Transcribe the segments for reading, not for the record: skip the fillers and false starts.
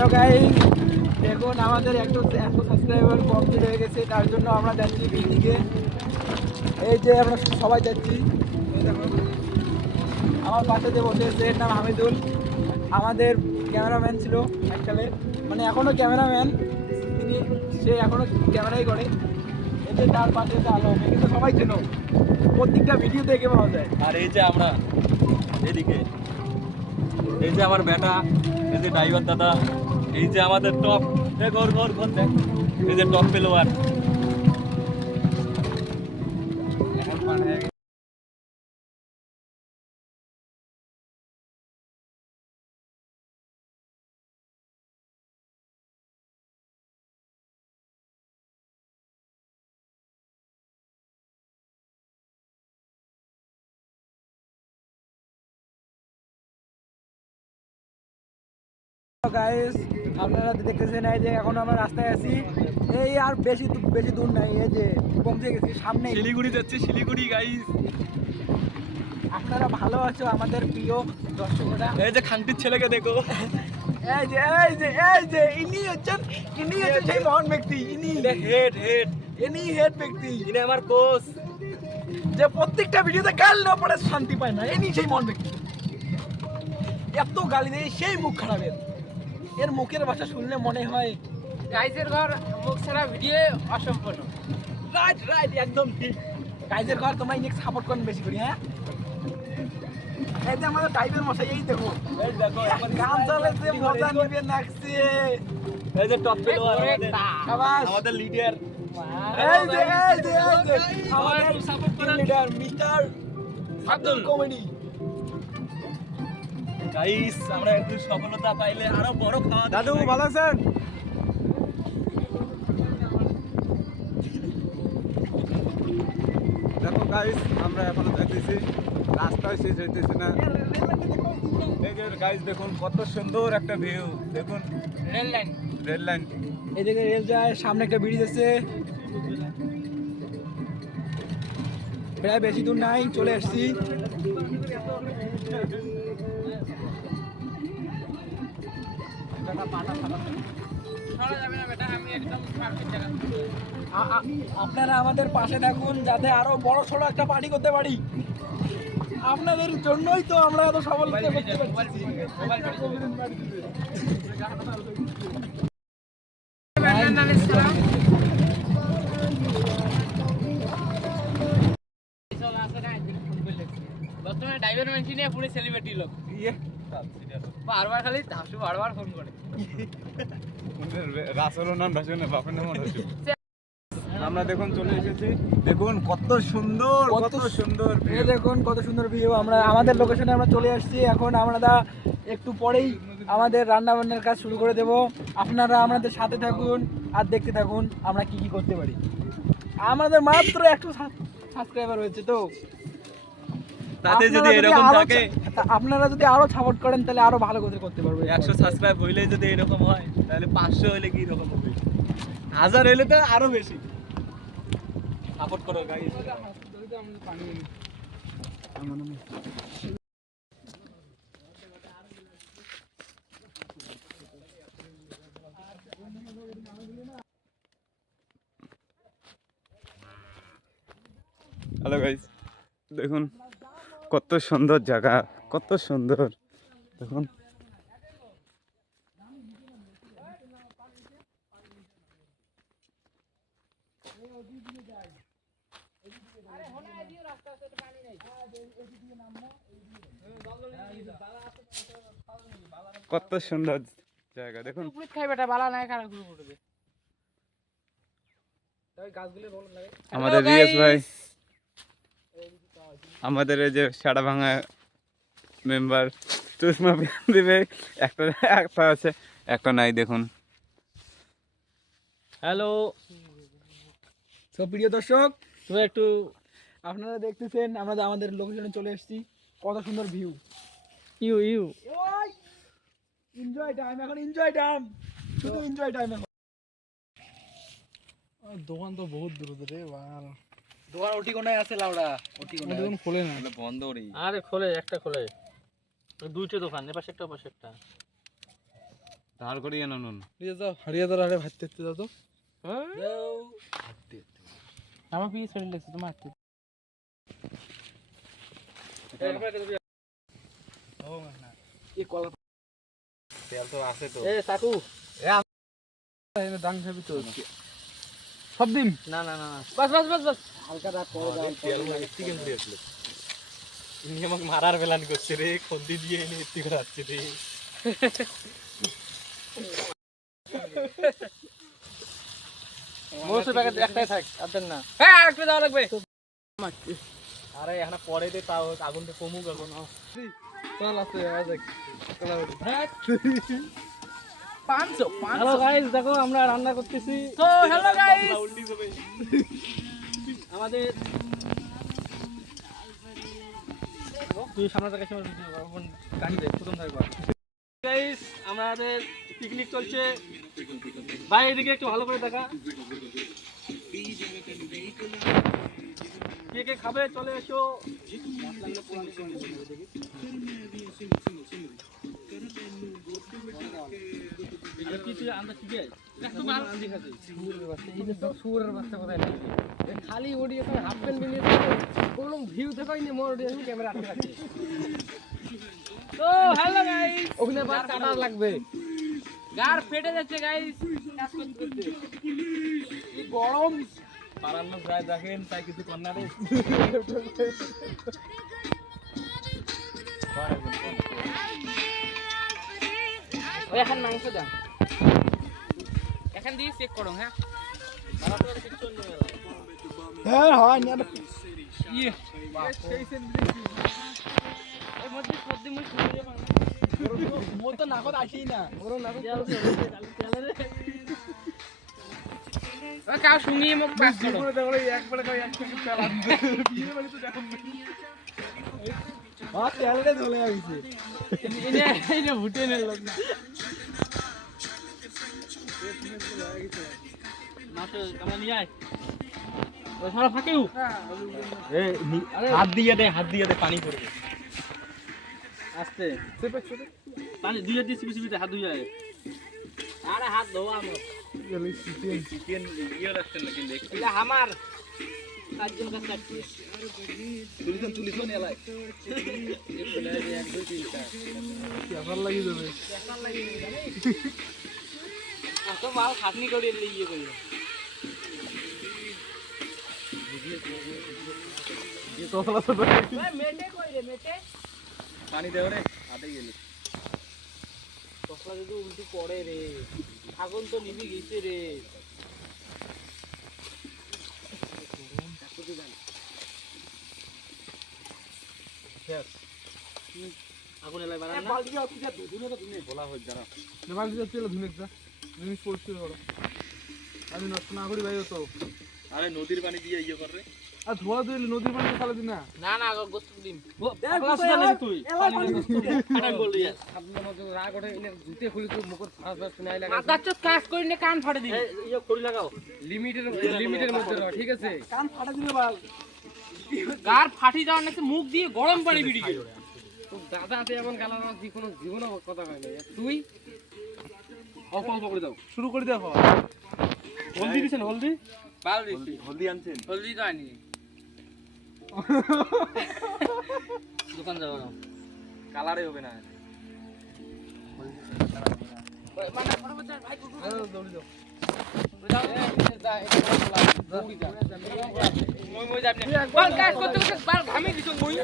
Hello guys, দেখুন আমাদের 100 subscriber complete হয়ে গেছে, তার জন্য আমরা যাচ্ছি পিকনিকে। এই যে আমরা সবাই যাচ্ছি। এই দেখুন আমার পাশে যে বসে আছে এর নাম হামিদুল, আমাদের ক্যামেরাম্যান ছিল এককালে, মানে এখনও ক্যামেরাম্যান তিনি, সে এখনও ক্যামেরাই করে। এই যে তার পাশে যে আলম, কিন্তু সবাই চেনো, প্রত্যেকটা ভিডিও দেখে পাওয়া যায়। আর এই যে আমরা এদিকে, এই যে আমার বেটা, এই যে ড্রাইভার দাদা, এই যে আমাদের টপ, ঘর ঘর ঘর দেখ, এই যে টপ পেলোয়ার। গাইস, আপনারা দেখতেছেন এই যে এখন আমরা রাস্তায় আছি, এই আর বেশি বেশি দূর নাই, এই যে পৌঁছে গেছি সামনে। শিলিগুড়ি যাচ্ছি, শিলিগুড়ি গাইস। আপনারা ভালো আছো আমাদের প্রিয় দর্শকরা? এই যে খানটির ছেলেকে দেখো, এই যে ইনি হচ্ছেন সেই মহান ব্যক্তি, ইনি হেড ব্যক্তি, ইনি আমার কোচ। যে প্রত্যেকটা ভিডিওতে গালি না পড়ে শান্তি পায় না, ইনি সেই মহান ব্যক্তি। এত গালি দেয়, সেই মুখ খারাপের, এর মুখের ভাষা শুনলে মনে হয় গাইজের ঘর মুখ ছাড়া ভিডিও অসম্পূর্ণ। রাইট একদম ঠিক। গাইজের ঘর তোমরা ইনি সাপোর্ট করেন বেশি করি। হ্যাঁ, এই যে আমাদের টাইপের মশাই, এই দেখো এই দেখো গান চালাতে মজা নিবে নাকছে। এই যে টপ পেলোয়ার শাবাশ, আমাদের লিডার। এই যে আমাদের সাপোর্ট করেন leader mister Abdul comedy. Guys, আমরা একটু সফলতা পাইলে আরো বড় খাওয়া দাওয়া। দাদু ভালো আছেন? দেখো গাইস, আমরা এখনো যাইতেছি, রাস্তায় শেষ হইতেছে না। এই যে গাইস দেখুন কত সুন্দর একটা ভিউ, দেখুন রেল লাইন। Rail line. এদিকে রেল যায়, সামনে একটা ব্রিজ আছে, প্রায় বেশি দূর নাই, চলে আসছি। সরা যাবে না বেটা, আমি একদম পারফেক্ট জায়গা। আপনারা আমাদের পাশে থাকুন যাতে আরো বড় সড়ো একটা পার্টি করতে পারি। আপনাদের জন্যই তো আমরা এত সফল করতে পারছি। বর্তমানে ড্রাইভার মেনশন নিয়ে পুরো সেলিব্রিটি লোক, বারবার খালি ধাসু বারবার ফোন করে। রাসেলের নাম রাসেল, বাপের নাম রাসেল। আমরা দেখুন চলে এসেছি, দেখুন কত সুন্দর, কত সুন্দর এই view। দেখুন কত সুন্দর ভিউ। আমরা আমাদের লোকেশনে আমরা চলে আসছি। এখন আমরা একটু পরেই আমাদের রান্না বান্নার কাজ শুরু করে দেব। আপনারা আমাদের সাথে থাকুন আর দেখতে থাকুন আমরা কি কি করতে পারি। আমাদের মাত্র 100 সাবস্ক্রাইবার হয়েছে, তো তাতে যদি এরকম থাকে, আপনারা যদি আরো সাপোর্ট করেন তাহলে আরো ভালো করে করতে পারবো। 100 সাবস্ক্রাইব হইলে যদি এরকম হয়, তাহলে 500 হইলে কি রকম হবে, 1000 হইলে তো আরো বেশি। সাপোর্ট করো গাইস। হ্যালো গাইস, দেখুন কত সুন্দর জায়গা, কত সুন্দর। দেখুন কত সুন্দর জায়গা, দেখুন উপরে খাই বেটা, বালা নাই কারা ঘুরে পড়বে। আমাদের রিয়াজ ভাই, আমাদের এই যে সাড়া ভাঙা মেম্বার চশমা দিবে, একটা একটা আছে একটা নাই, দেখুন। হ্যালো, তো প্রিয় দর্শক, তুমি একটু আপনারা দেখতেছেন আমরা আমাদের লোকেশনে চলে এসেছি। কত সুন্দর ভিউ। ইউ এনজয় টাইম, এখন এনজয় টাইম, শুধু এনজয় টাইম। এখন দোকান তো বহুত দূর রে বাল, দোকান ওটি কোনায় আছে লাউডা, ওটি কোনায় দোকান খোলে না। বন্ধ রে। আরে খোলে, একটা খোলে, দুইটা দোকান, এপাশে একটা ওপাশে একটা। ধার করিয়ে নুন নিয়ে যাও হারিয়ে দাও আরে ভাত দেখতে যাও তো আমার পিস চলে গেছে তোমার হাতে এই কলা তেল তো আছে তো এ সাকু এনে ডাং খাবি তো সব দিন না না না বাস বাস বাস বাস হালকা রাত করে দাও তেল মানে চিকেন দিয়েছিল ইনি আমাকে মারার প্ল্যান করছে রে খন্দি দিয়ে এনে এত্তি করে আসছে রে মোসের প্যাকেট একটাই থাক আপনার না হ্যাঁ আরেকটা দাও লাগবে আরে এখন পরে দে তাও আগুনটা কমুক এখন চল আছে দেখ কলা বড়ি 500 হ্যালো গাইস দেখো আমরা রান্না করতেছি তো হ্যালো গাইস উল্টি যাবে আমাদের তুই সামনে থেকে সময় গাড়ি দে প্রথম থাকবা গাইস আমাদের পিকনিক চলছে ভাই এদিকে একটু ভালো করে দেখা কে কে খাবে চলে এসো খালি ওডিও হাফ প্যান্ট মিলিয়ে কোনো ভিউ তো পাইনি মোর ওডিও ক্যামেরা আটকে রাখছে তো হ্যালো গাইস ওখানে আবার কাটার লাগবে গার ফেটে যাচ্ছে গাইস কাজ করতে করতে এই গরম পাড়ার লোক যায় দেখেন তাই কিছু কন্যা রে এখন মাংস দাও এখন দিয়ে চেক করো হ্যাঁ হ্যাঁ হয় না ইয়ে সেই সেন এর মধ্যে সর্দি মুই খুলে পাবো মোর তো নাকত আসেই না মোর নাকত কাউ শুনিয়ে মুখ পাস করো জীবনে দেখো একবারে কই এক থেকে চালা বিয়ে বাড়ি তো দেখুন তেলটা চলে আসছে এই ভুটে নিল না মাছ আমরা নিয়ে আয় ও সারা ফাঁকেও হাত দিয়ে দে পানি পড়বে আস্তে পানি দুইয়ে দিয়ে সিপি সিপিতে হাত ধুই যায় আরে হাত ধোয়া আমার চিকেন ইয়ে রাখছেন নাকি দেখ এটা আমার চারজন কাজ কাটছে তুলিছন এলাই এক দুই তিন চার কেমন লাগি যাবে তো মাল খাটনি করে ইয়ে করি মেটে কই রে মেটে পানি দেও রে হাতে গেলে তসলা যদি উল্টি পড়ে রে আগুন তো নিভি গেছে রে আগুন এলাই বাড়া না বলা হই যারা নেপাল দিয়ে তেল ধুনে যা জিনিস পড়ছে বড় আমি নষ্ট না করি ভাই তো আরে নদীর পানি দিয়ে ইয়ে কর রে আর ধোয়া তুই নদীর পানি খালা দিনা না না গোস্ত দিম তুই আমি বল রিয়া আপনার মতো রাগ ওঠে এনে জুতে খুলি তো মুখর ফাস ফাস শুনাই লাগে মাথা চোখ কাজ করি না কান ফাড়ে দিবি ইয়ে খড়ি লাগাও লিমিটের মধ্যে রহ ঠিক আছে কান ফাটা দিলে বাল গার ফাটি যাওয়ার নাকি মুখ দিয়ে গরম পানি বিড়ি গেল তো দাদা তে এমন গালার মধ্যে কোনো জীবনে কথা হয় না তুই অল্প অল্প করে দাও শুরু করে দাও হলদি দিছেন হলদি বাল দিছি হলদি আনছেন হলদি তো আনি দোকান যাবো না কালারে হবে না মানে ফটাফট ভাই দৌড়ি দাও মই যাবনি বাল কাজ করতে করতে বাল ঘামে দিছ মই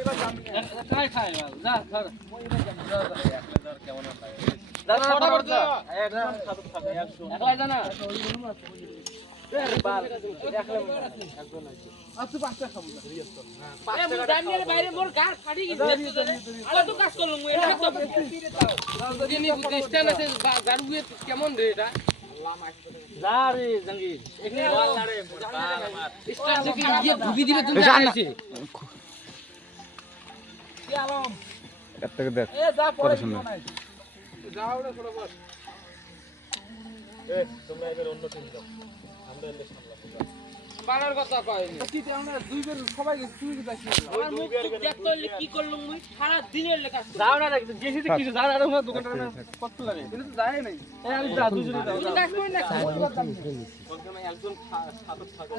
খাই খাই বাল যা ধর কেমন হয় দাদা ফটাফট যা একদম খাদক থাকে 100 একলা জানা বাল আচ্ছা পাঁচটা খাবো বাইরে মোর গার ফাটি গেছে আলো তো কাজ করলাম মই এটা তো যিনি স্ট্যান্ড আছে গারুয়ে কেমন রে এটা যা রে জাঙ্গির এখানে বল না রে বাল আমার স্ট্যান্ড থেকে গিয়ে ঢুকি দিলে তুমি আইছে কি আলম এর থেকে দেখ এ যা পরে সুন্দর। যাও রে ফটাফট তোমরা এবার অন্য টিম দাও আমরা এলে সামলাবো বানার কথা কয় কি আমরা দুইবার সবাই গেছি তুই যাচ্ছিস আমার মুখ দেখতে হইলে কি করলুম মুই সারা দিনের লেখা যাও না গেছিতে কিছু যাও আর আমার দোকানটা কত লাগে এটা তো যায় নাই এই আমি যা দুজনে যাও কাজ করি না একজন ছাত্র থাকে